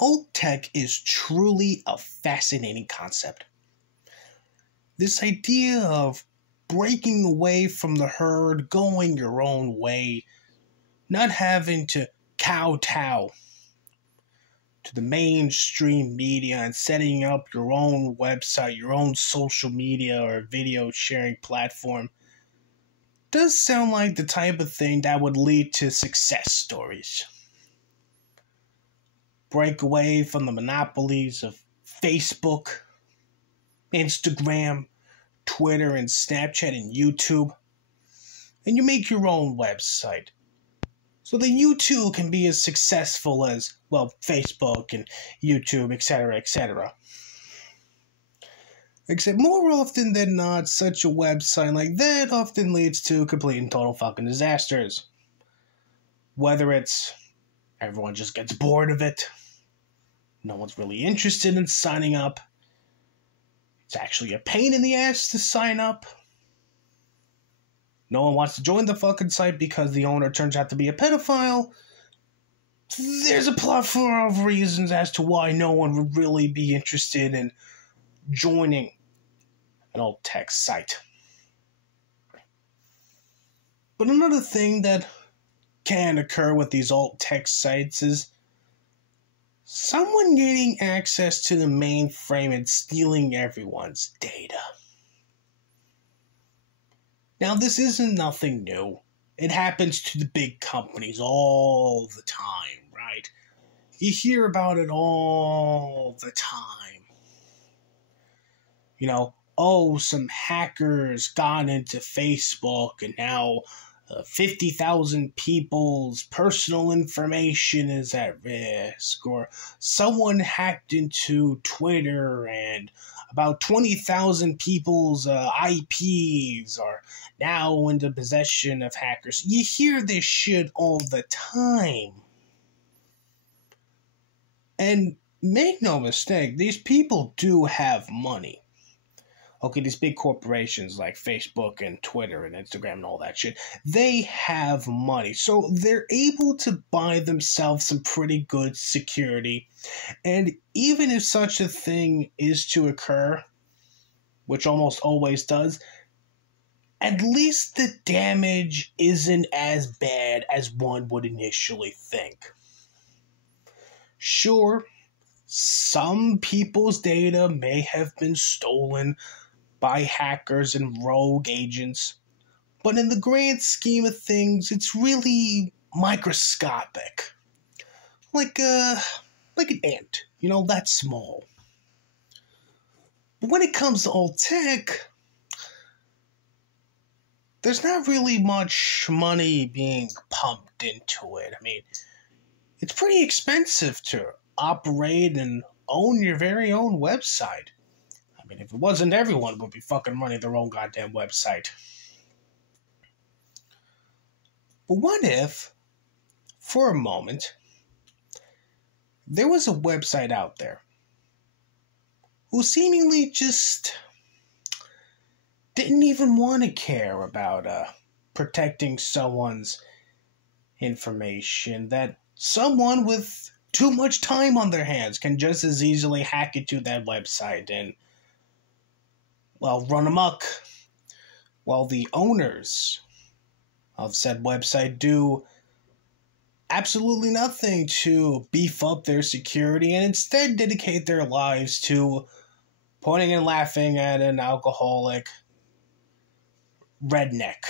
Alt tech is truly a fascinating concept. This idea of breaking away from the herd, going your own way, not having to kowtow to the mainstream media and setting up your own website, your own social media or video sharing platform, does sound like the type of thing that would lead to success stories. Break away from the monopolies of Facebook, Instagram, Twitter, and Snapchat, and YouTube, and you make your own website so that you too can be as successful as, well, Facebook and YouTube, etc., etc. Except more often than not, such a website like that often leads to complete and total fucking disasters. Whether it's everyone just gets bored of it, no one's really interested in signing up, it's actually a pain in the ass to sign up, no one wants to join the fucking site because the owner turns out to be a pedophile. There's a plethora of reasons as to why no one would really be interested in joining an alt tech site. But another thing that can occur with these alt tech sites is someone getting access to the mainframe and stealing everyone's data. Now, this isn't nothing new. It happens to the big companies all the time, right? You hear about it all the time. You know, oh, some hackers got into Facebook and now 50,000 people's personal information is at risk. Or someone hacked into Twitter and about 20,000 people's IPs are now in the possession of hackers. You hear this shit all the time. And make no mistake, these people do have money. Okay, these big corporations like Facebook and Twitter and Instagram and all that shit, they have money. So they're able to buy themselves some pretty good security. And even if such a thing is to occur, which almost always does, at least the damage isn't as bad as one would initially think. Sure, some people's data may have been stolen by hackers and rogue agents, but in the grand scheme of things, it's really microscopic. Like an ant, that small. But when it comes to alt tech, there's not really much money being pumped into it. I mean, it's pretty expensive to operate and own your very own website. I mean, if it wasn't, everyone would be fucking running their own goddamn website. But what if, for a moment, there was a website out there who seemingly just didn't even want to care about protecting someone's information, that someone with too much time on their hands can just as easily hack into that website and, well, run amok, while the owners of said website do absolutely nothing to beef up their security and instead dedicate their lives to pointing and laughing at an alcoholic redneck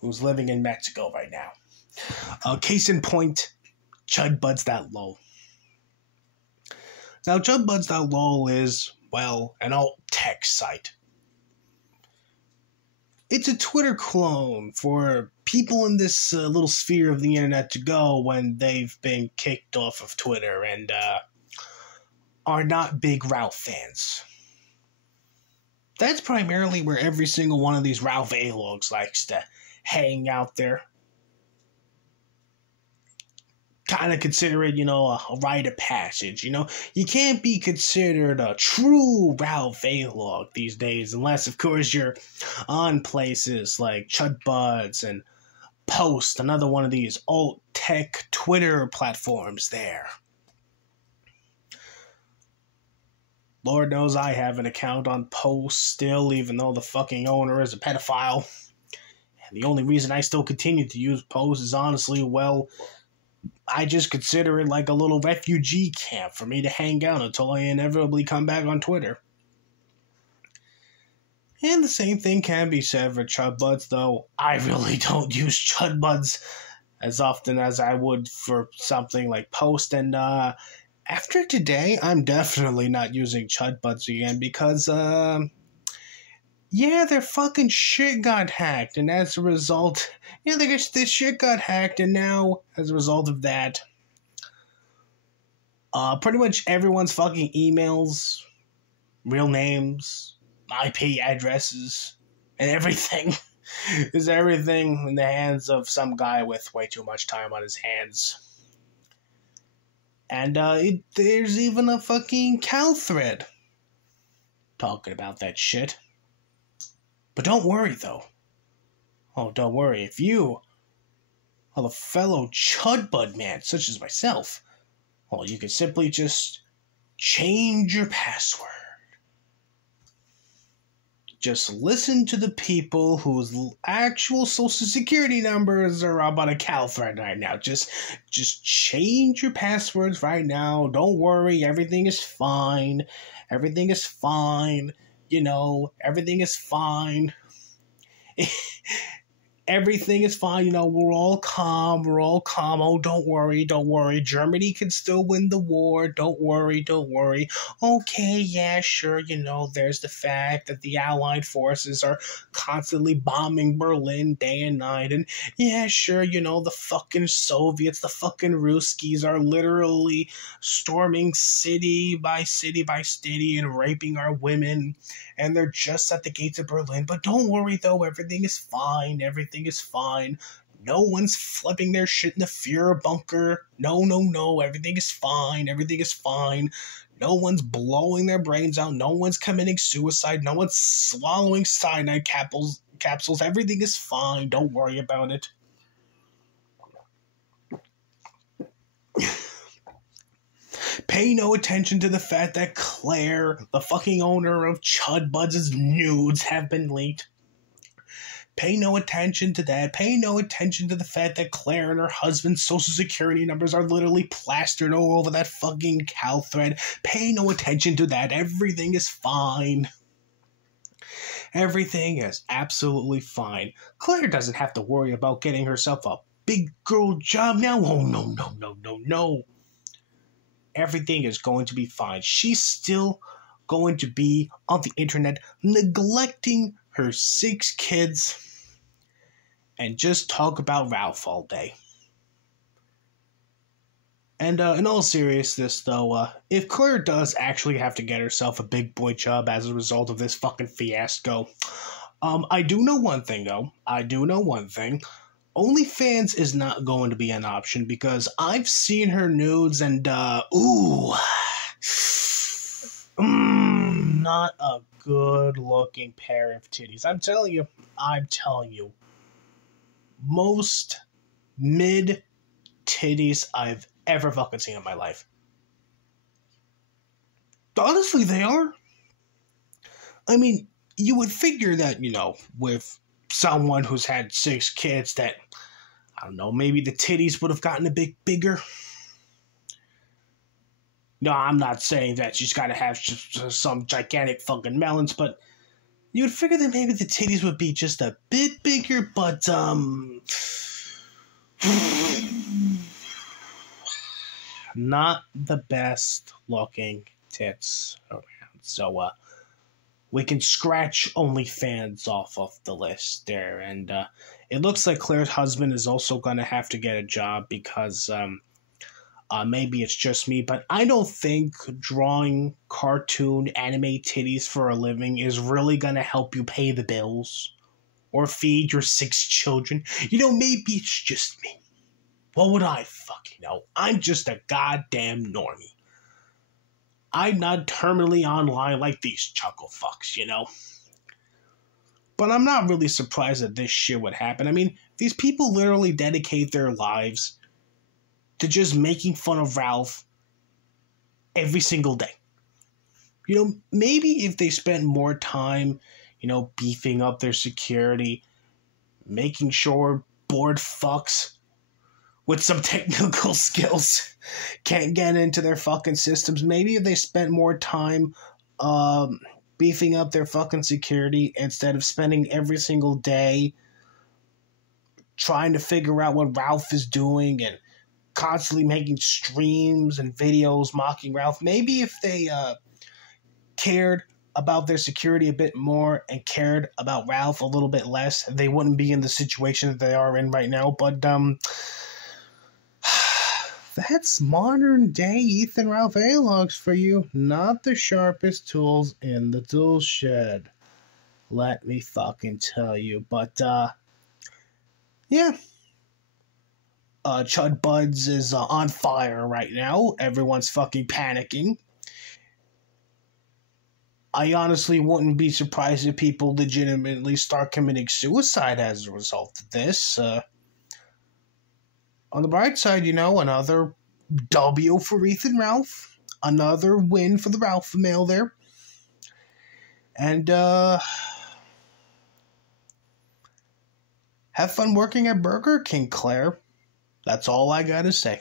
who's living in Mexico right now. Case in point, Chudbuds.lol. Now, Chudbuds.lol is, well, an alt-tech site. It's a Twitter clone for people in this little sphere of the internet to go when they've been kicked off of Twitter and are not big Ralph fans. That's primarily where every single one of these Ralph A-logs likes to hang out there. Kind of consider it, a rite of passage, You can't be considered a true Ralph A-log these days unless, of course, you're on places like Chudbuds and Post, another one of these alt-tech Twitter platforms there. Lord knows I have an account on Post still, even though the fucking owner is a pedophile. And the only reason I still continue to use Post is honestly, well, I just consider it like a little refugee camp for me to hang out until I inevitably come back on Twitter. And the same thing can be said for Chudbuds, though I really don't use Chudbuds as often as I would for something like Post. And after today, I'm definitely not using Chudbuds again because, yeah, their fucking shit got hacked. And as a result, their shit got hacked. And now, as a result of that, pretty much everyone's fucking emails, real names, IP addresses, and everything is everything in the hands of some guy with way too much time on his hands. And there's even a fucking Cal thread talking about that shit. But don't worry, though. Oh, don't worry. If you are a fellow Chudbud man, such as myself, well, you can simply just change your password. Just listen to the people whose actual social security numbers are up on a Cal thread right now. Just change your passwords right now. Don't worry, everything is fine. Everything is fine. Everything is fine. Everything is fine, we're all calm. Oh, don't worry. Germany can still win the war. Don't worry. Okay, yeah, sure, there's the fact that the Allied forces are constantly bombing Berlin day and night. And yeah, sure, the fucking Soviets, the fucking Ruskies are literally storming city by city and raping our women. And they're just at the gates of Berlin. But don't worry, though, everything is fine. No one's flipping their shit in the Fuhrer bunker. No. Everything is fine. No one's blowing their brains out. No one's committing suicide. No one's swallowing cyanide capsules. Everything is fine. Don't worry about it. Pay no attention to the fact that Claire, the fucking owner of Chudbuds' nudes, have been leaked. Pay no attention to that. Pay no attention to the fact that Claire and her husband's social security numbers are literally plastered all over that fucking Cal thread. Pay no attention to that. Everything is fine. Everything is absolutely fine. Claire doesn't have to worry about getting herself a big girl job now. Oh, no. Everything is going to be fine. She's still going to be on the internet neglecting her 6 kids and just talk about Ralph all day. And in all seriousness, though, if Claire does actually have to get herself a big boy job as a result of this fucking fiasco, I do know one thing, though. OnlyFans is not going to be an option because I've seen her nudes and, not a good-looking pair of titties. I'm telling you, most mid-titties I've ever fucking seen in my life. Honestly, they are. I mean, you would figure that, with someone who's had 6 kids that, I don't know, maybe the titties would have gotten a bit bigger. No, I'm not saying that she's got to have some gigantic fucking melons, but you would figure that maybe the titties would be just a bit bigger, but, not the best looking tits around. So, we can scratch OnlyFans off of the list there. And it looks like Claire's husband is also going to have to get a job because maybe it's just me, but I don't think drawing cartoon anime titties for a living is really going to help you pay the bills or feed your 6 children. Maybe it's just me. What would I fucking know? I'm just a goddamn normie. I'm not terminally online like these chuckle fucks, But I'm not really surprised that this shit would happen. I mean, these people literally dedicate their lives to just making fun of Ralph every single day. Maybe if they spent more time, beefing up their security, making sure bored fucks with some technical skills can't get into their fucking systems. Maybe if they spent more time beefing up their fucking security instead of spending every single day trying to figure out what Ralph is doing and constantly making streams and videos mocking Ralph. Maybe if they cared about their security a bit more and cared about Ralph a little bit less, they wouldn't be in the situation that they are in right now. But that's modern day Ethan Ralph A-Logs for you. Not the sharpest tools in the tool shed, let me fucking tell you. But yeah, Chudbuds is on fire right now. Everyone's fucking panicking. I honestly wouldn't be surprised if people legitimately start committing suicide as a result of this. On the bright side, another W for Ethan Ralph. Another win for the Ralph male there. And, have fun working at Burger King, Claire. That's all I gotta say.